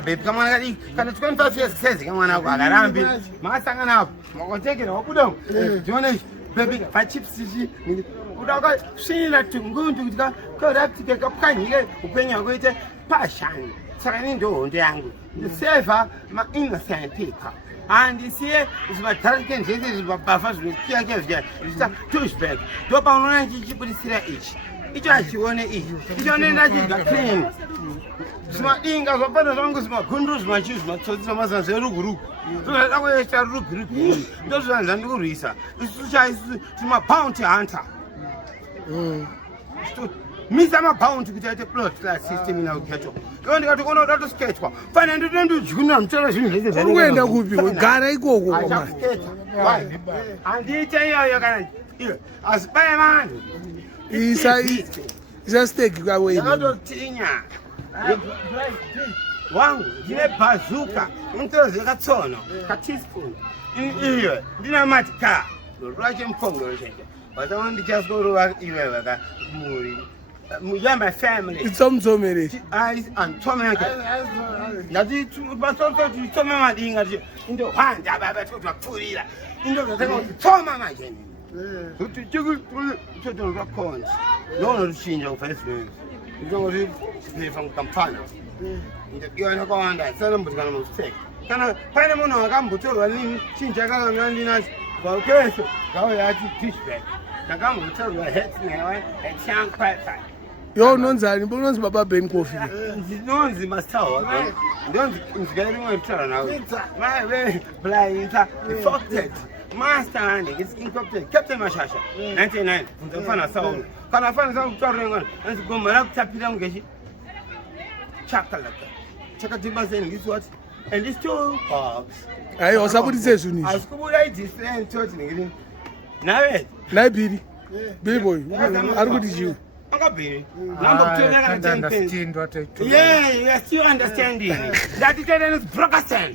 baby kamwana kadiki kana 25 years kusezi kamwana wako akarambi makasangana apo makotekera wabuda ndione baby pachips ichi kuda kwasvinira tungundu kuti koraptike kapwanyike upenyu hwako ite pashani saka ini ndo hondo yangu ndiseva ma-innocent people handisiye zvimadharike zvese zvimabafa zvinokiyake zviya zviita tushback ndo paunoona chichibudisira ichi icho hachione ichi ichonenda chidya clean zvimadinga zvapana zvangu zvimagunduru zvimachii zvimatsotsi zvamazana zverugurugu zvoda kuita rugurugu ndo zvivanhu zvandikurwisa isusu chaisusu timabounty hunter misa mabounty kuti aite plot class system ina Ghetto iwo ndikati kona kuda tosketwa fana ndinondidyunira mutoro zvinhu zvese urikuenda kupi gara ikoko handiite iyoyo kana iyo asi baye vanhu isa steki kwawe yakatotinya wangu ndine bhazuka mutoro zvekatsono kateaspoon iyo ndina matka rwache mupongoro chete wataona ndichaskorova iwe ka muri you're my family. It's some I and Tommy. That is zviMadinga into hand baba tokupfurira into zvatoma majeni kuti chikutoto rakonzi nono ruchinja kufesivesi ndongoti zvipefa mukampana ndiyona kwawanda sanombotikana mustake kana pane munhu akambotorwa nini chinja kakanga ndinacho vakeso gawo yati tishback ndakambotorwa hetnewa hetyankpata yo nonzani bononzi baba Ben Coffee ndinonzi mastawa ndonzi nzikarimwe rutara nawe my blind defected master handing is incomplete Captain Mashasha 99 ndofana sawo kana fana sawo kutara ngani nzigomara kutapira ngechi chakalaka chakadibazeni this what and these two pops ayo sabudise zuni asikubuda different tot ngini nawe naibiri billboy arikuti jiu Magribhi. Yeah, you are still understanding. That is Parkerson.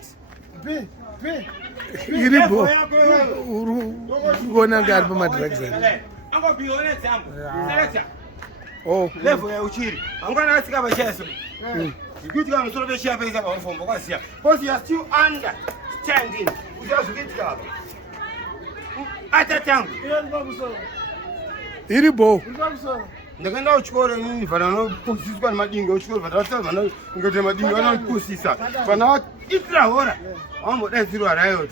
Iribo. Gonna get my drugs. I'm going to be honest. Oh, level ya uchiri. I'm going to ask about Cheso. You could come to the share about from Bogasia. But you are still understanding. We just get together. At that time. Iribo. ndakaenda kuchikoro inini vana vanopusiswa nemadinga kuchikoro vana vana ngoti madinga vanopusisa vana vaitira hora vambodaidzirwa riot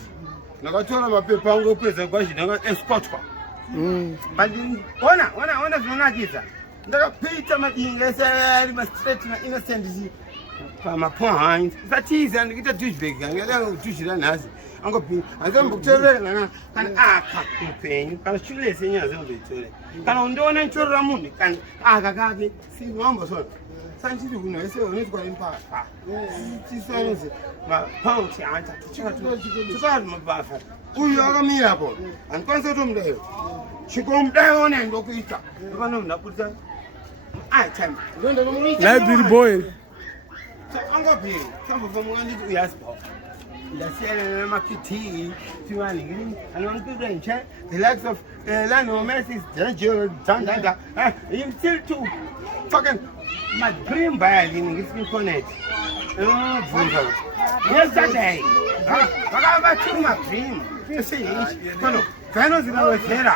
ndakatora mapepa angu opedza kwashi ndakaescotwa ona zvinonakidza ndakapita madinga ese ari mastraight mainnocent pamapoint satiza ndikuita douchebag angadanga kutushira nhasi angopi azambokutorera kana aka upenyu kana shulese nyaya zvinozvitora kana undiona nchorora munhu kana aka kake siwambosona sanchiri kuno ese unoitwa impapa tisanozi mapounty anta tikati mabafa uyu akamira po handikwanisa kutomudayo chikomudayo ndokuita ndopanomunaputisa item library boy angobhiri sambofomuanditi uyasibo ndasiyana namakiti tiwaningiri anonkudrenche the likes of Lionel Messi, Danda, him still too fucking my dream violin is been connected. Yesterday, I got to my dream. You see, I know Wedzera.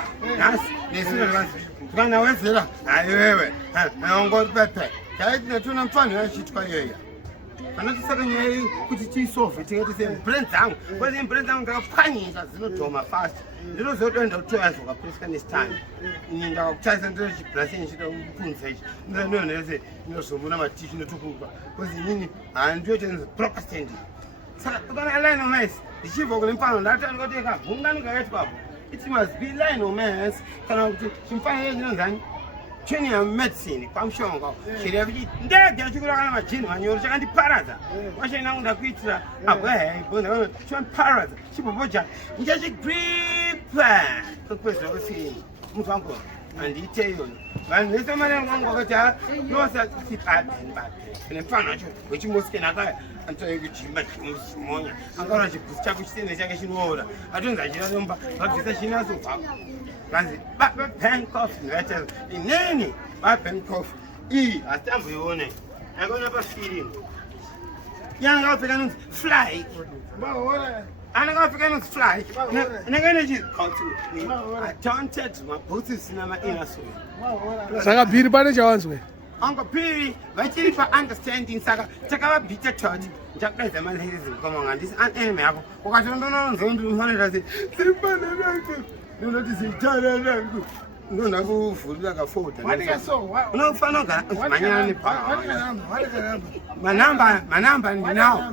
Kana Wedzera, ayewe. Ango pepe. Kaiti tuna mfano shitwa yeye. Anataka nyeye kuti tisolve tingati se brain zangu. Kwa hiyo brain zangu ngakapanyisa zinotoma fast. Ndiro zotoenda kutoyazo kapriska nestime. Ninga kuchaisa ndiro chibrasini chito kupunza ichi. Ndiro nese ndozomuna matishi notukupa. Kozi nini andiyo chenze procrastinating. Saka kana Lionel Messi ndichibva kune mfano ndatanga kuti kavhungani kakaiti papo. It must be Lionel Messi kana kuti chimfano yechi nonzani. Chini ya medicine pamushonga sheria viji ndege achikura kana majini manyoro chakandiparadza wachena unda kuitira abwe ibona champaraza chiboboja ngechi gripa kwese kwesi mtu wangu anditeyo vanhu vese mari wangu wakati nosa sipabe ne mfano acho wechimoske nakaya antoye kuchimba chimumonya angara chipusi chako chisene chake chinoora atonza chira nomba vabvisa chinaso Hanzi, Bangkok, inini, Bangkok, astambuione. I'm going to have a feeling. Yanga African fly. Another African fly. I taunted my boots in my inner soul. Saka bhiri pane chawanzwe. Uncle Piri, vachiri for understanding saka chakava bita church chakaisa maladies come on and this enemy yako ukatonono nzondu ufanira sei simpana rangu ndinoti sitara rangu ndona kuvhurira kafoda unofana kugara manyani manamba ndinawo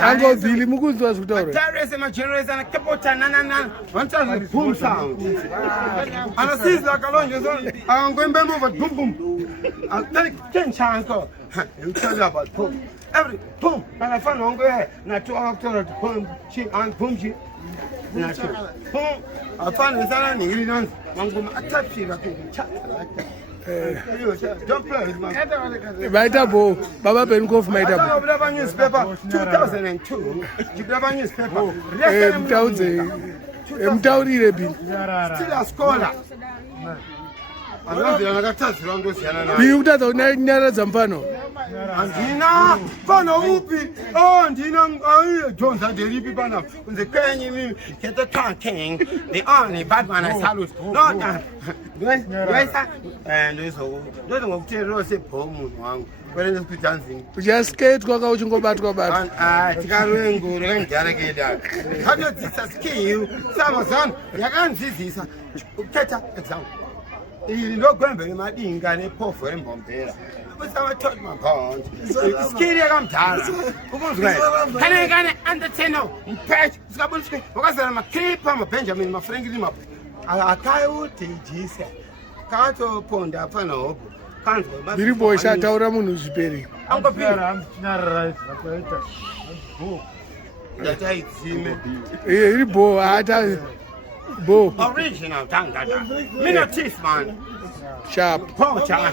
Ango Billy mukunzwa zvitaura. Tyre majeneresi anakepota nanana vantazi boom sound anasiza kalonje so angwembe mova boom boom ten chance you tell about boom every boom anafana ngwe na to actor boom chi and boom chi na to boom afana sana ngili nanzi mangoma atapira ku chat don't play with my Maita bo, Baba Benkoff maita bo. Zimbabwe newspaper 2002. Zimbabwe newspaper. Mtaurire Billy. Still a scholar. Another nakatazira ndosiyana naye. Billy kutadza kuna nyara dzamfano. Andina fano upi. Ndina Jones adelipi bana. Kunze kwenye mimi Ghetto talking. The only bad man I salute. No. Gweja ndozo ngokutero sebhomu wangu. Kwelenge sikuthanzini. Uchasketwa ka uchingobatwa batwa. Tikarengo rekandiyarekeda. Katodzisa skill. Zvamazuvano yakanzizisa ukhetha exam. Ili ndogwembere madinga nephofu rembombera. Usawathola makhonje. Skill yakamdala. Ukuzwe. Kane underteno. Mpatch sikaboniswe. Wakazala makripa maBenjamin maFranklin map. Akayutijisa. Kato ponda afana hobo. Billy boy shataura munhu zviperi. Uncle Piri. Ndataitsime. Iri bo ata bo. Original tangata. Minotis man. Sharp. Po changa.